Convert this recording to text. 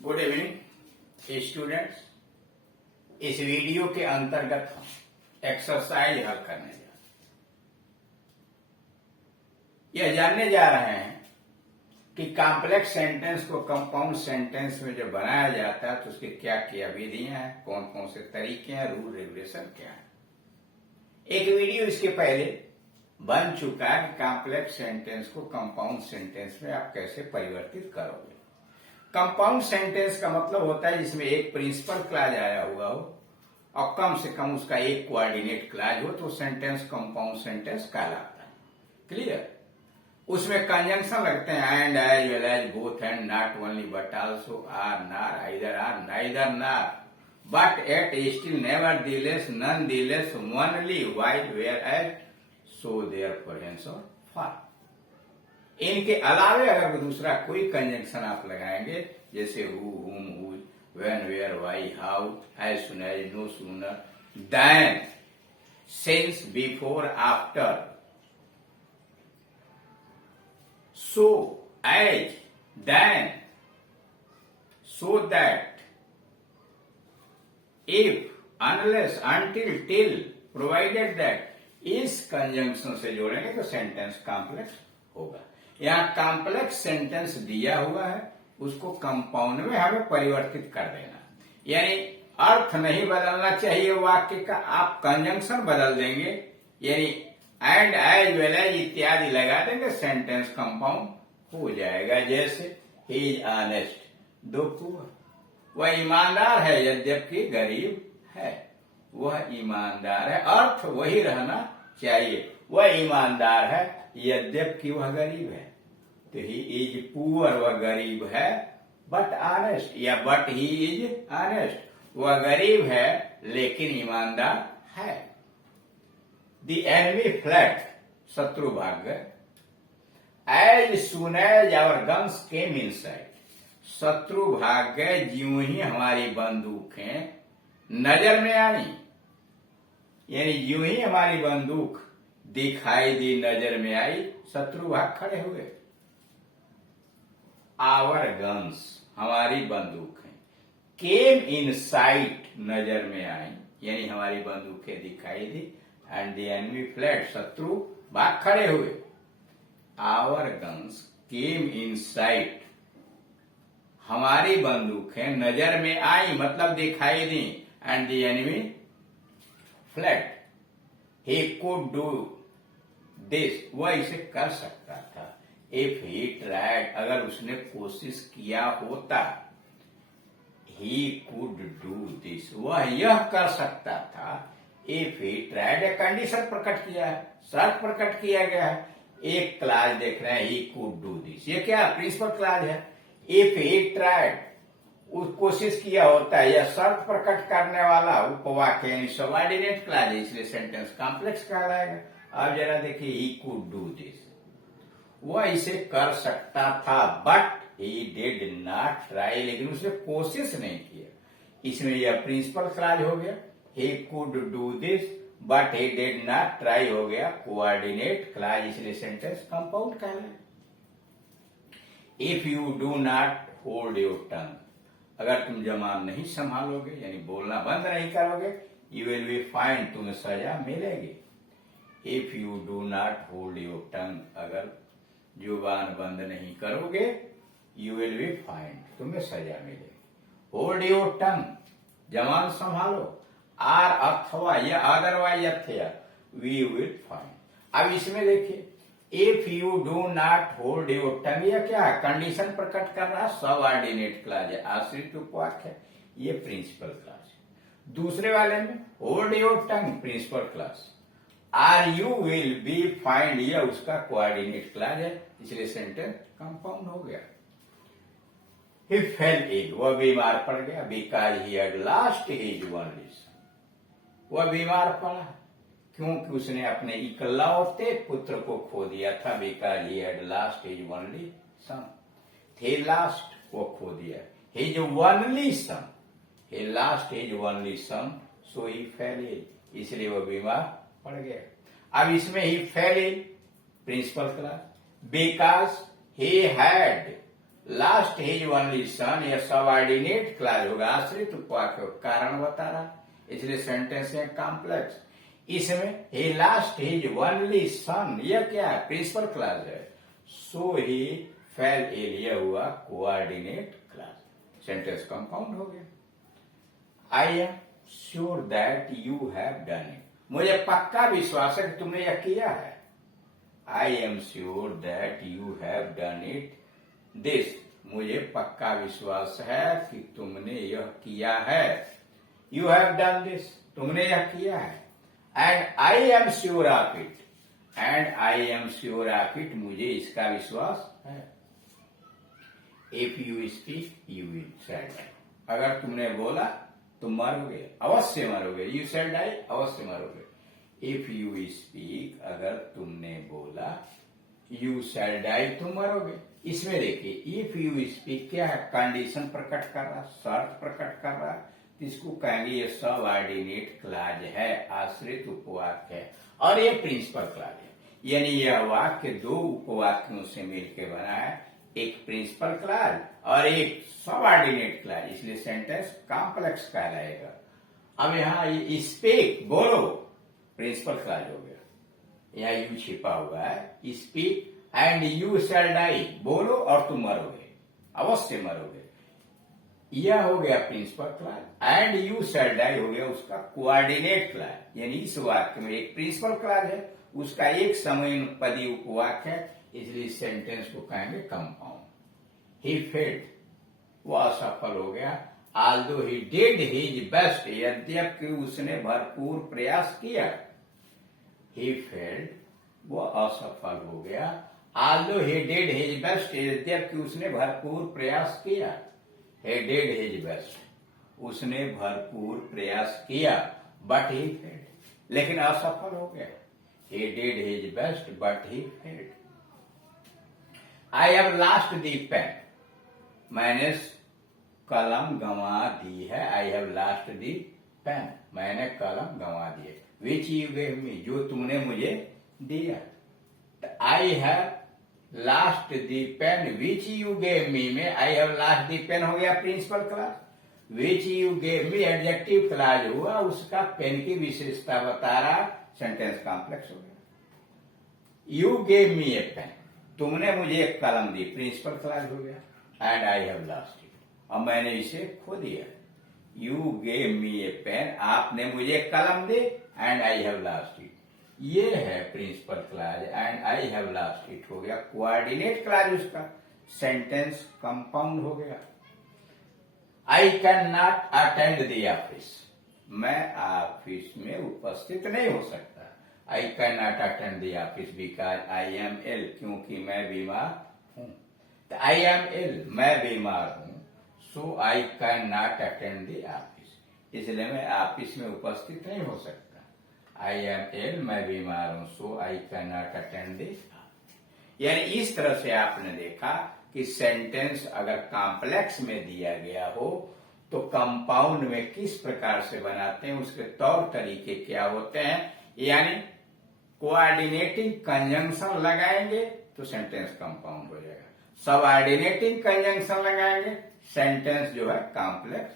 Good evening students. इस video के अंतर्गत हम एक्सरसाइज हल करने जा रहे हैं। यह जानने जा रहे हैं कि कॉम्प्लेक्स सेंटेंस को कंपाउंड सेंटेंस में जब बनाया जाता है तो उसके क्या क्या विधियां हैं, कौन कौन से तरीके हैं, रूल रेगुलेशन क्या है। एक वीडियो इसके पहले बन चुका है कि कॉम्प्लेक्स सेंटेंस को कंपाउंड सेंटेंस में आप कैसे परिवर्तित करोगे। कंपाउंड सेंटेंस का मतलब होता है जिसमें एक प्रिंसिपल क्लॉज आया हुआ हो और कम से कम उसका एक कोऑर्डिनेट क्लॉज हो तो सेंटेंस कंपाउंड सेंटेंस कहलाता है। क्लियर? उसमें कंजंक्शन लगते हैं and, as, well as, both and, not only but also, or, nor, either, neither, nor, but yet, still, nevertheless, nonetheless, only, while, whereas, so, therefore, hence और for. इनके अलावे अगर दूसरा कोई conjunction आप लगाएंगे जैसे who, whom, whose, when, where, why, how, as soon as, no sooner, than, since, before, after, so, as, than, so that, if, unless, until, till, provided that, इस कंजंक्शन से जोड़ेंगे तो सेंटेंस कॉम्प्लेक्स होगा। यहां complex sentence दिया हुआ है, उसको कंपाउंड में हमें परिवर्तित कर देना, यानी अर्थ नहीं बदलना चाहिए वाक्य का, आप कंजंक्शन बदल देंगे, यानी एंड, एज, वेल एज इत्यादि लगा देंगे, सेंटेंस कंपाउंड हो जाएगा। जैसे ही इज ऑनेस्ट, दो पुअर, वह ईमानदार है यद्यपि गरीब है, वह ईमानदार है, अर्थ वही रहना चाहिए, वह ईमानदार है यद्यपि वह गरीब है। तो ही इज पुअर, वह गरीब है, बट ऑनेस्ट, या बट ही इज ऑनेस्ट, वह गरीब है लेकिन ईमानदार है। द एनिमी फ्लड, शत्रु भाग गए। As soon as our guns came inside, शत्रु भाग गए ज्यों ही हमारी बंदूकें नजर में आई, यानी ज्यों ही हमारी बंदूक दिखाई दी, नजर में आई, शत्रु भाग खड़े हुए। आवर गन्स, हमारी बंदूकें, केम इन साइट, नजर में आई, यानी हमारी बंदूकें दिखाई दी, एंड द एनिमी फ्लेड, शत्रु भाग खड़े हुए। Our guns came in sight, हमारी बंदूकें नजर में आई मतलब दिखाई दी, and the enemy fled. He could do this, वह इसे कर सकता था। इफ ही ट्राइड, अगर उसने कोशिश किया होता, ही कुड डू दिस, वह यह कर सकता था। इफ ही ट्राइड, एक कंडीशन प्रकट किया है, शर्त प्रकट किया गया है। एक क्लास देख रहे हैं, ही कुड डू दिस, ये क्या प्रिंसिपल क्लास है। इफ ही ट्राइड, कोशिश किया होता है, यह शर्त प्रकट करने वाला उपवाक्य यानी सबऑर्डिनेट क्लास है, इसलिए सेंटेंस कॉम्प्लेक्स कहलाएगा। अब जरा देखिए, ही कुड डू दिस, वह इसे कर सकता था, but he did not try, लेकिन उसने कोशिश नहीं किया, इसमें यह प्रिंसिपल क्लॉज हो गया। ही could do this but he did not try हो गया कोऑर्डिनेट क्लॉज, इसलिए सेंटेंस कंपाउंड कहलाएगा। If you do not hold your टंग, अगर तुम जबान नहीं संभालोगे यानी बोलना बंद नहीं करोगे, यू विल बी फाइन, तुम्हें सजा मिलेगी। If you do not hold your टंग, अगर जुबान बंद नहीं करोगे, यू विल बी फाइन, तुम्हें सजा मिलेगी। होल्ड योर टंग, जबान संभालो। आर अथवा या अदरवाइज अथया, वी विल फाइन। अब इसमें देखिए, if you do not hold your टंग, यह क्या है, कंडीशन प्रकट कर रहा, सबऑर्डिनेट क्लॉज है, आश्रित उपवाक्य है, ये प्रिंसिपल क्लॉज है। दूसरे वाले में hold your tongue principal clause, or you will be fined, यह उसका कोऑर्डिनेट क्लॉज है, इसलिए सेंटेंस कंपाउंड हो गया। ही फेल इल, वह बीमार पड़ गया, because he had lost his only सन, वह बीमार पड़ा क्योंकि उसने अपने इकलौते पुत्र को खो दिया था। Because he had lost his only son, he lost, वो खो दिया, his only son, he lost his only son, so he fell ill, इसलिए वह बीमार पड़ गया। अब इसमें he fell ill principal clause, because he had lost his only son, यह सबऑर्डिनेट क्लॉज होगा, आश्रित उपवाक्य कारण बता रहा, इसलिए सेंटेंस है कॉम्प्लेक्स। इसमें ही लास्ट हिज ओनली सन, यह क्या है? प्रिंसिपल क्लॉज है। सो ही फेल इल, यह हुआ कोऑर्डिनेट क्लॉज, सेंटेंस कंपाउंड हो गया। I am sure that you have done it, मुझे पक्का विश्वास है कि तुमने यह किया है। I am sure that you have done it this, मुझे पक्का विश्वास है कि तुमने यह किया है। यू हैव डन दिस, तुमने यह किया है। And I am sure of it, and I am sure of it, मुझे इसका विश्वास है। If you speak you will said, अगर तुमने बोला तुम मरोगे, अवश्य मरोगे। यू सेड डाई, अवश्य मरोगे। इफ यू स्पीक, अगर तुमने बोला, यू सेड डाई, तुम मरोगे। इसमें देखिए इफ यू स्पीक क्या है? कंडीशन प्रकट कर रहा, शर्त प्रकट कर रहा, इसको कहेंगे ये सबऑर्डिनेट क्लॉज है, आश्रित उपवाक्य है, और ये प्रिंसिपल क्लॉज है। यानी यह वाक्य दो उपवाक्यों से मिलकर बना है, एक प्रिंसिपल क्लॉज और एक सबऑर्डिनेट क्लॉज, इसलिए सेंटेंस कॉम्प्लेक्स कहलाएगा। अब यहाँ स्पीक, बोलो, प्रिंसिपल क्लॉज हो गया, यहाँ यू छिपा हुआ है। Speak and you shall die, बोलो और तुम मरोगे, अवश्य मरोगे, यह हो गया principal clause. And you shall die हो गया उसका कोऑर्डिनेट क्लॉज, यानी इस वाक्य में एक प्रिंसिपल क्लॉज है, उसका एक समयोपदी उपवाक्य है, इसलिए सेंटेंस को कहेंगे कंपाउंड। ही फेल्ड, वो असफल हो गया। Aldous he did his best, यद्यपि उसने भरपूर प्रयास किया। ही फेल्ड, वो असफल हो गया। Aldous he did his best, यद्यपि उसने भरपूर प्रयास किया। ही डिड हिज बेस्ट, उसने भरपूर प्रयास किया, बट ही फेल्ड, लेकिन असफल हो गया। He did his best but he failed. I have lost the pen, मैंने कलम गंवा दी है। I have lost the pen, मैंने कलम गंवा दी है। विच यू गेव मी, जो तुमने मुझे दिया। I have lost the pen which you gave me में I have lost the pen हो गया principal clause. Which you gave me adjective clause हुआ, उसका पेन की विशेषता बता रहा, सेंटेंस कॉम्प्लेक्स हो गया। You gave me a pen, तुमने मुझे एक कलम दी, प्रिंसिपल क्लॉज हो गया। And I have lost it, अब मैंने इसे खो दिया। You gave me a pen, आपने मुझे कलम दी, and I have lost it, ये है principal clause. And I have lost it हो गया कोऑर्डिनेट क्लॉज, उसका सेंटेंस कंपाउंड हो गया। I can not attend the office, मैं ऑफिस में उपस्थित नहीं हो सकता। I can not attend the office because I am ill, क्योंकि मैं बीमार हूं। आई एम इल, मैं बीमार हूं। So I can not attend the office, इसलिए मैं ऑफिस में उपस्थित नहीं हो सकता। आई एम इल, मैं बीमार हूं। So I can not attend the, यानी इस तरह से आपने देखा कि सेंटेंस अगर कॉम्प्लेक्स में दिया गया हो तो कंपाउंड में किस प्रकार से बनाते हैं, उसके तौर तरीके क्या होते हैं। यानी कोऑर्डिनेटिंग कंजंक्शन लगाएंगे तो सेंटेंस कंपाउंड हो जाएगा, सबऑर्डिनेटिंग कंजंक्शन लगाएंगे सेंटेंस जो है कॉम्प्लेक्स